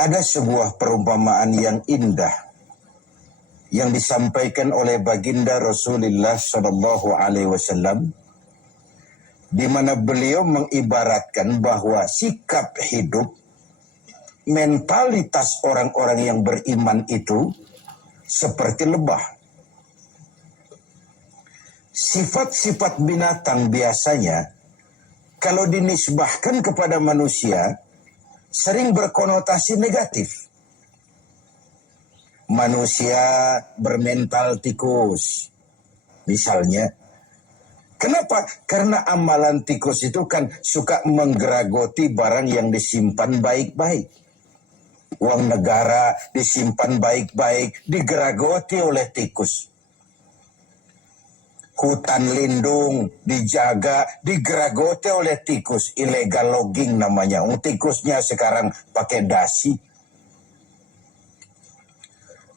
Ada sebuah perumpamaan yang indah yang disampaikan oleh baginda Rasulullah SAW, di mana beliau mengibaratkan bahwa sikap hidup, mentalitas orang-orang yang beriman itu seperti lebah. Sifat-sifat binatang biasanya kalau dinisbahkan kepada manusia sering berkonotasi negatif. Manusia bermental tikus, misalnya. Kenapa? Karena amalan tikus itu kan suka menggeragoti barang yang disimpan baik-baik. Uang negara disimpan baik-baik, digeragoti oleh tikus. Hutan lindung dijaga, digeragoti oleh tikus. Illegal logging namanya. Tikusnya sekarang pakai dasi.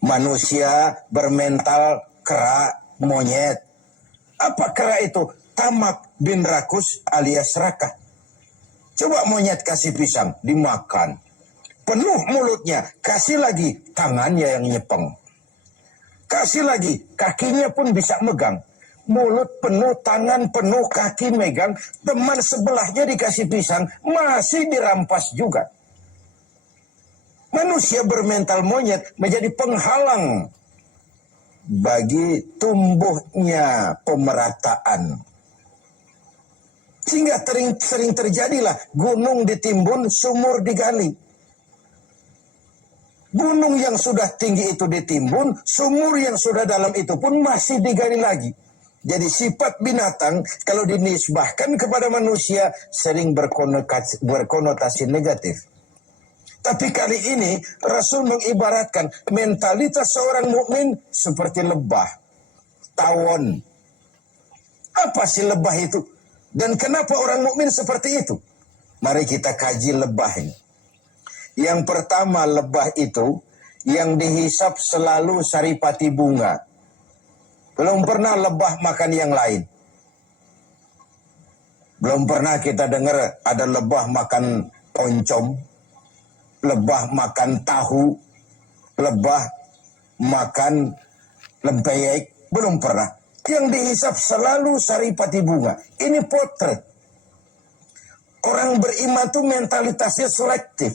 Manusia bermental kera, monyet. Apa kera itu? Tamak bin rakus alias serakah. Coba monyet kasih pisang, dimakan. Penuh mulutnya, kasih lagi tangannya yang nyepeng. Kasih lagi, kakinya pun bisa megang. Mulut penuh, tangan penuh, kaki megang. Teman sebelahnya dikasih pisang, masih dirampas juga. Manusia bermental monyet menjadi penghalang bagi tumbuhnya pemerataan. Sehingga sering terjadilah gunung ditimbun, sumur digali. Gunung yang sudah tinggi itu ditimbun, sumur yang sudah dalam itu pun masih digali lagi. Jadi sifat binatang kalau dinisbahkan kepada manusia sering berkonotasi negatif. Tapi kali ini Rasul mengibaratkan mentalitas seorang mukmin seperti lebah, tawon. Apa sih lebah itu? Dan kenapa orang mukmin seperti itu? Mari kita kaji lebah ini. Yang pertama, lebah itu yang dihisap selalu saripati bunga. Belum pernah lebah makan yang lain. Belum pernah kita dengar ada lebah makan oncom, lebah makan tahu, lebah makan lempeyek. Belum pernah. Yang dihisap selalu saripati bunga. Ini potret. Orang beriman itu mentalitasnya selektif.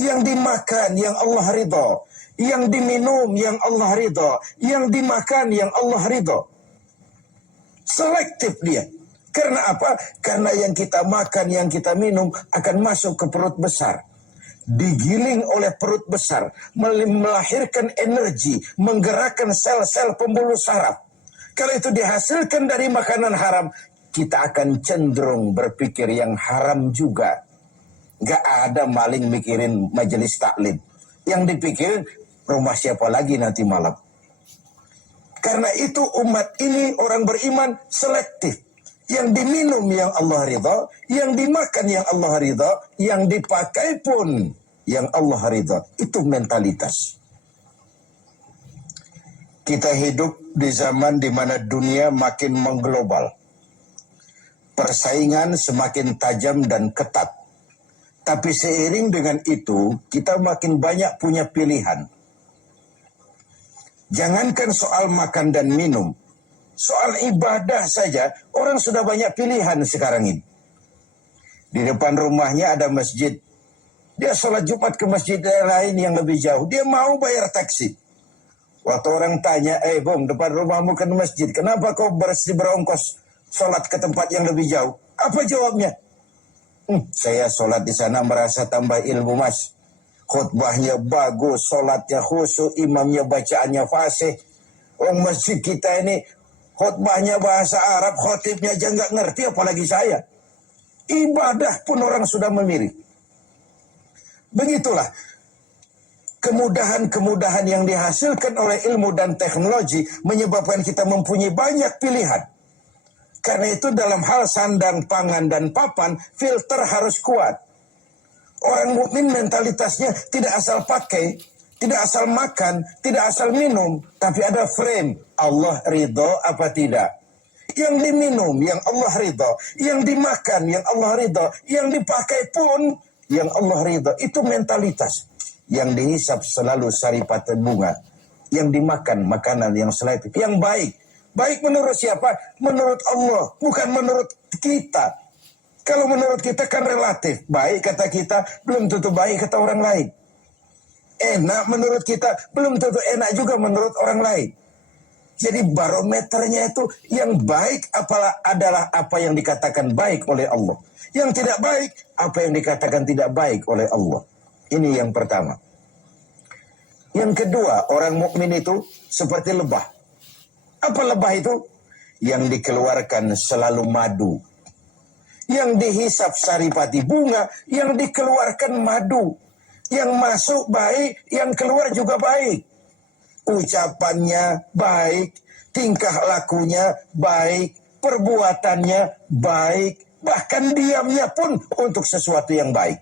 Yang dimakan yang Allah ridha, yang diminum yang Allah ridha, yang dimakan yang Allah ridha. Selektif dia. Karena apa? Karena yang kita makan, yang kita minum akan masuk ke perut besar. Digiling oleh perut besar, melahirkan energi, menggerakkan sel-sel pembuluh saraf. Kalau itu dihasilkan dari makanan haram, kita akan cenderung berpikir yang haram juga. Gak ada maling mikirin majelis taklim. Yang dipikirin rumah siapa lagi nanti malam. Karena itu umat ini orang beriman selektif. Yang diminum yang Allah ridha, yang dimakan yang Allah ridha, yang dipakai pun yang Allah ridha. Itu mentalitas. Kita hidup di zaman di mana dunia makin mengglobal. Persaingan semakin tajam dan ketat. Tapi seiring dengan itu, kita makin banyak punya pilihan. Jangankan soal makan dan minum. Soal ibadah saja, orang sudah banyak pilihan sekarang ini. Di depan rumahnya ada masjid. Dia sholat Jumat ke masjid lain yang lebih jauh. Dia mau bayar taksi. Waktu orang tanya, Bung, depan rumahmu kan masjid. Kenapa kau berongkos sholat ke tempat yang lebih jauh? Apa jawabnya? Saya sholat di sana merasa tambah ilmu, mas. Khutbahnya bagus, sholatnya khusyuk, imamnya bacaannya fasih. Masjid kita ini khutbahnya bahasa Arab, khotibnya aja nggak ngerti, apalagi saya. Ibadah pun orang sudah memilih. Begitulah kemudahan-kemudahan yang dihasilkan oleh ilmu dan teknologi menyebabkan kita mempunyai banyak pilihan. Karena itu dalam hal sandang, pangan, dan papan, filter harus kuat. Orang mukmin mentalitasnya tidak asal pakai, tidak asal makan, tidak asal minum, tapi ada frame. Allah ridho apa tidak? Yang diminum, yang Allah ridho. Yang dimakan, yang Allah ridho. Yang dipakai pun, yang Allah ridho. Itu mentalitas. yang dihisap selalu saripati bunga, yang dimakan makanan yang selektif, yang baik. Baik menurut siapa? Menurut Allah, bukan menurut kita. Kalau menurut kita kan relatif. Baik kata kita, belum tentu baik kata orang lain. Enak menurut kita, belum tentu enak juga menurut orang lain. Jadi barometernya itu yang baik adalah apa yang dikatakan baik oleh Allah. Yang tidak baik, apa yang dikatakan tidak baik oleh Allah. Ini yang pertama. Yang kedua, orang mukmin itu seperti lebah. Apa lebah itu? Yang dikeluarkan selalu madu. Yang dihisap saripati bunga, yang dikeluarkan madu. Yang masuk baik, yang keluar juga baik. Ucapannya baik, tingkah lakunya baik, perbuatannya baik, bahkan diamnya pun untuk sesuatu yang baik.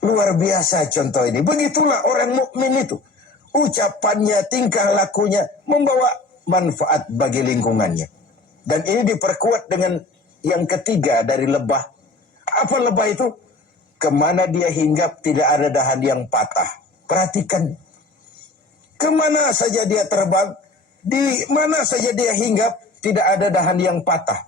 Luar biasa contoh ini. Begitulah orang mukmin itu. Ucapannya, tingkah lakunya membawa manfaat bagi lingkungannya. Dan ini diperkuat dengan yang ketiga dari lebah. Apa lebah itu? Kemana dia hinggap tidak ada dahan yang patah. Perhatikan. Kemana saja dia terbang, di mana saja dia hinggap, tidak ada dahan yang patah.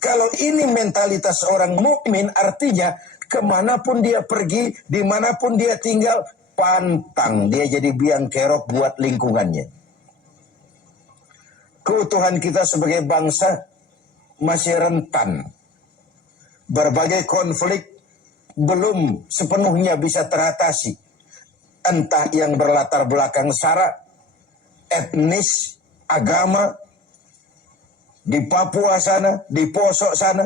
Kalau ini mentalitas orang mukmin, artinya kemanapun dia pergi, dimanapun dia tinggal, pantang. Dia jadi biang kerok buat lingkungannya. Keutuhan kita sebagai bangsa masih rentan. Berbagai konflik belum sepenuhnya bisa teratasi. Entah yang berlatar belakang sara, etnis, agama, di Papua sana, di Poso sana,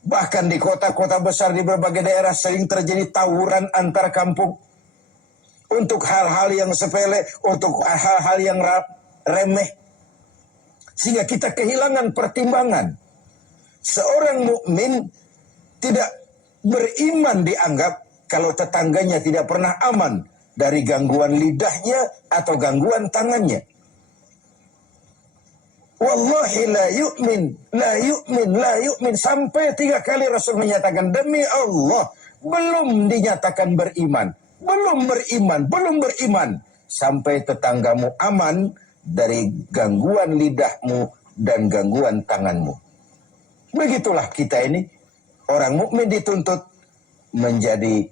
bahkan di kota-kota besar di berbagai daerah sering terjadi tawuran antar kampung. Untuk hal-hal yang sepele, untuk hal-hal yang remeh. Sehingga kita kehilangan pertimbangan. Seorang mukmin tidak beriman dianggap kalau tetangganya tidak pernah aman dari gangguan lidahnya atau gangguan tangannya. Wallahi la yu'min, la yu'min, la yu'min. Sampai 3 kali Rasul menyatakan, demi Allah, belum dinyatakan beriman. Belum beriman, belum beriman. Sampai tetanggamu aman dari gangguan lidahmu dan gangguan tanganmu. Begitulah kita ini. Orang mukmin dituntut menjadi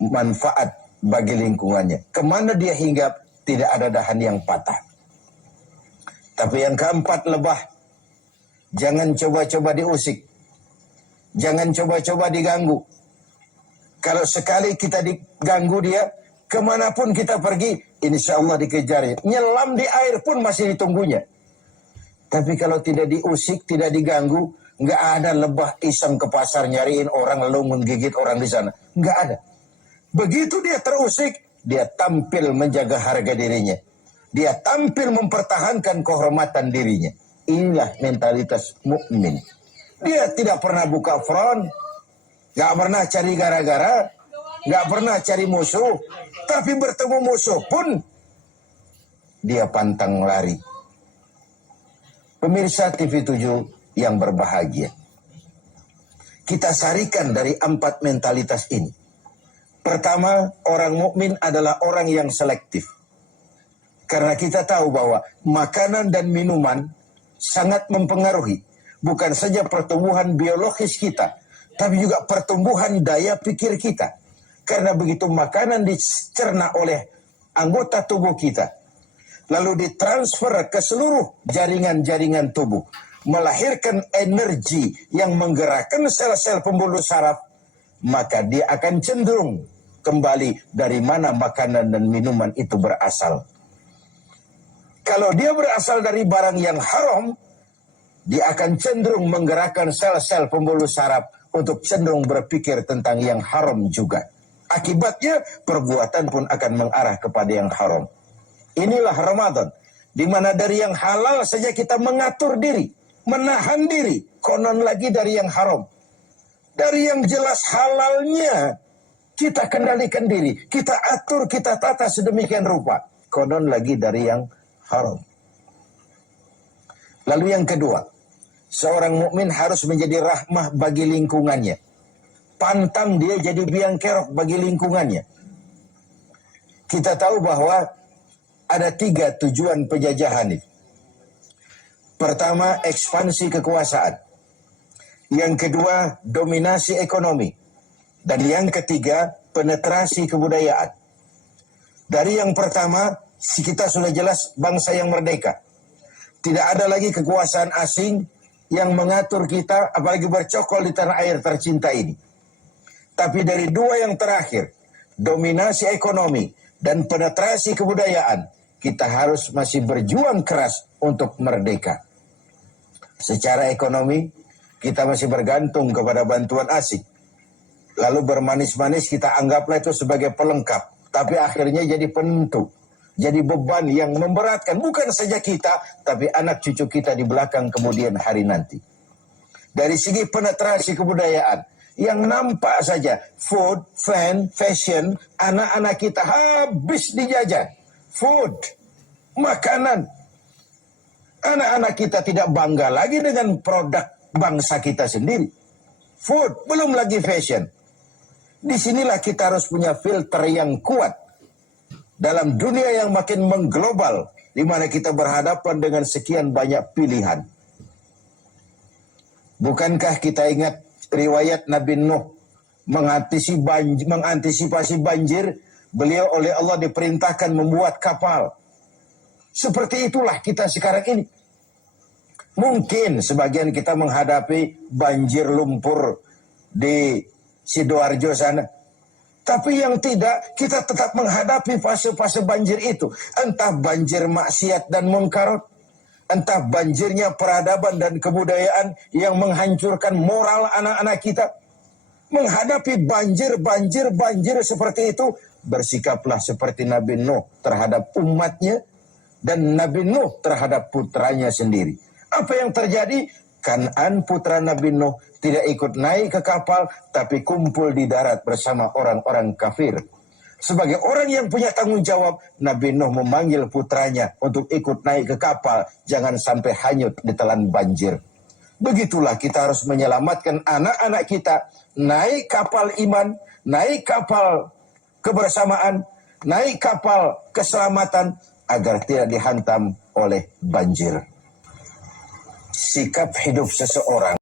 manfaat bagi lingkungannya. Kemana dia hinggap, tidak ada dahan yang patah. Tapi yang keempat, lebah. Jangan coba-coba diusik. Jangan coba-coba diganggu. Kalau sekali kita diganggu dia, kemanapun kita pergi, insya Allah dikejar. Nyelam di air pun masih ditunggunya. Tapi kalau tidak diusik, tidak diganggu, nggak ada lebah iseng ke pasar nyariin orang lalu menggigit orang di sana. Nggak ada. Begitu dia terusik, dia tampil menjaga harga dirinya. Dia tampil mempertahankan kehormatan dirinya. Inilah mentalitas mukmin. Dia tidak pernah buka front, nggak pernah cari gara-gara, nggak pernah cari musuh. Tapi bertemu musuh pun dia pantang lari. Pemirsa TV 7 yang berbahagia, kita sarikan dari 4 mentalitas ini. Pertama, orang mukmin adalah orang yang selektif. Karena kita tahu bahwa makanan dan minuman sangat mempengaruhi bukan saja pertumbuhan biologis kita, tapi juga pertumbuhan daya pikir kita. Karena begitu makanan dicerna oleh anggota tubuh kita, lalu ditransfer ke seluruh jaringan-jaringan tubuh, melahirkan energi yang menggerakkan sel-sel pembuluh saraf, maka dia akan cenderung kembali dari mana makanan dan minuman itu berasal. Kalau dia berasal dari barang yang haram, dia akan cenderung menggerakkan sel-sel pembuluh saraf untuk cenderung berpikir tentang yang haram juga. Akibatnya perbuatan pun akan mengarah kepada yang haram. Inilah Ramadan, di mana dari yang halal saja kita mengatur diri, menahan diri, konon lagi dari yang haram. Dari yang jelas halalnya, kita kendalikan diri, kita atur, kita tata sedemikian rupa, konon lagi dari yang haram. Lalu yang kedua, seorang mukmin harus menjadi rahmah bagi lingkungannya. pantang dia jadi biang kerok bagi lingkungannya. Kita tahu bahwa ada 3 tujuan penjajahan ini. Pertama, ekspansi kekuasaan. Yang kedua, dominasi ekonomi. Dan yang ketiga, penetrasi kebudayaan. Dari yang pertama, kita sudah jelas bangsa yang merdeka. Tidak ada lagi kekuasaan asing yang mengatur kita, apalagi bercokol di tanah air tercinta ini. Tapi dari 2 yang terakhir, dominasi ekonomi dan penetrasi kebudayaan, kita harus masih berjuang keras untuk merdeka. Secara ekonomi, kita masih bergantung kepada bantuan asing. Lalu bermanis-manis kita anggaplah itu sebagai pelengkap. Tapi akhirnya jadi penentu. Jadi beban yang memberatkan. Bukan saja kita, tapi anak cucu kita di belakang kemudian hari nanti. Dari segi penetrasi kebudayaan, yang nampak saja, food, fan, fashion, anak-anak kita habis dijajan. Food, makanan. Anak-anak kita tidak bangga lagi dengan produk bangsa kita sendiri. Food, belum lagi fashion. Disinilah kita harus punya filter yang kuat. Dalam dunia yang makin mengglobal, di mana kita berhadapan dengan sekian banyak pilihan. Bukankah kita ingat riwayat Nabi Nuh mengantisipasi banjir? Beliau oleh Allah diperintahkan membuat kapal. Seperti itulah kita sekarang ini. Mungkin sebagian kita menghadapi banjir lumpur di Sidoarjo sana. Tapi yang tidak, kita tetap menghadapi fase-fase banjir itu. Entah banjir maksiat dan mungkar, entah banjirnya peradaban dan kebudayaan yang menghancurkan moral anak-anak kita. Menghadapi banjir seperti itu, bersikaplah seperti Nabi Nuh terhadap umatnya, dan Nabi Nuh terhadap putranya sendiri. Apa yang terjadi? Kan'an putra Nabi Nuh tidak ikut naik ke kapal, tapi kumpul di darat bersama orang-orang kafir. Sebagai orang yang punya tanggung jawab, Nabi Nuh memanggil putranya untuk ikut naik ke kapal, jangan sampai hanyut ditelan banjir. Begitulah kita harus menyelamatkan anak-anak kita, naik kapal iman, naik kapal kebersamaan, naik kapal keselamatan, agar tidak dihantam oleh banjir. Sikap hidup seseorang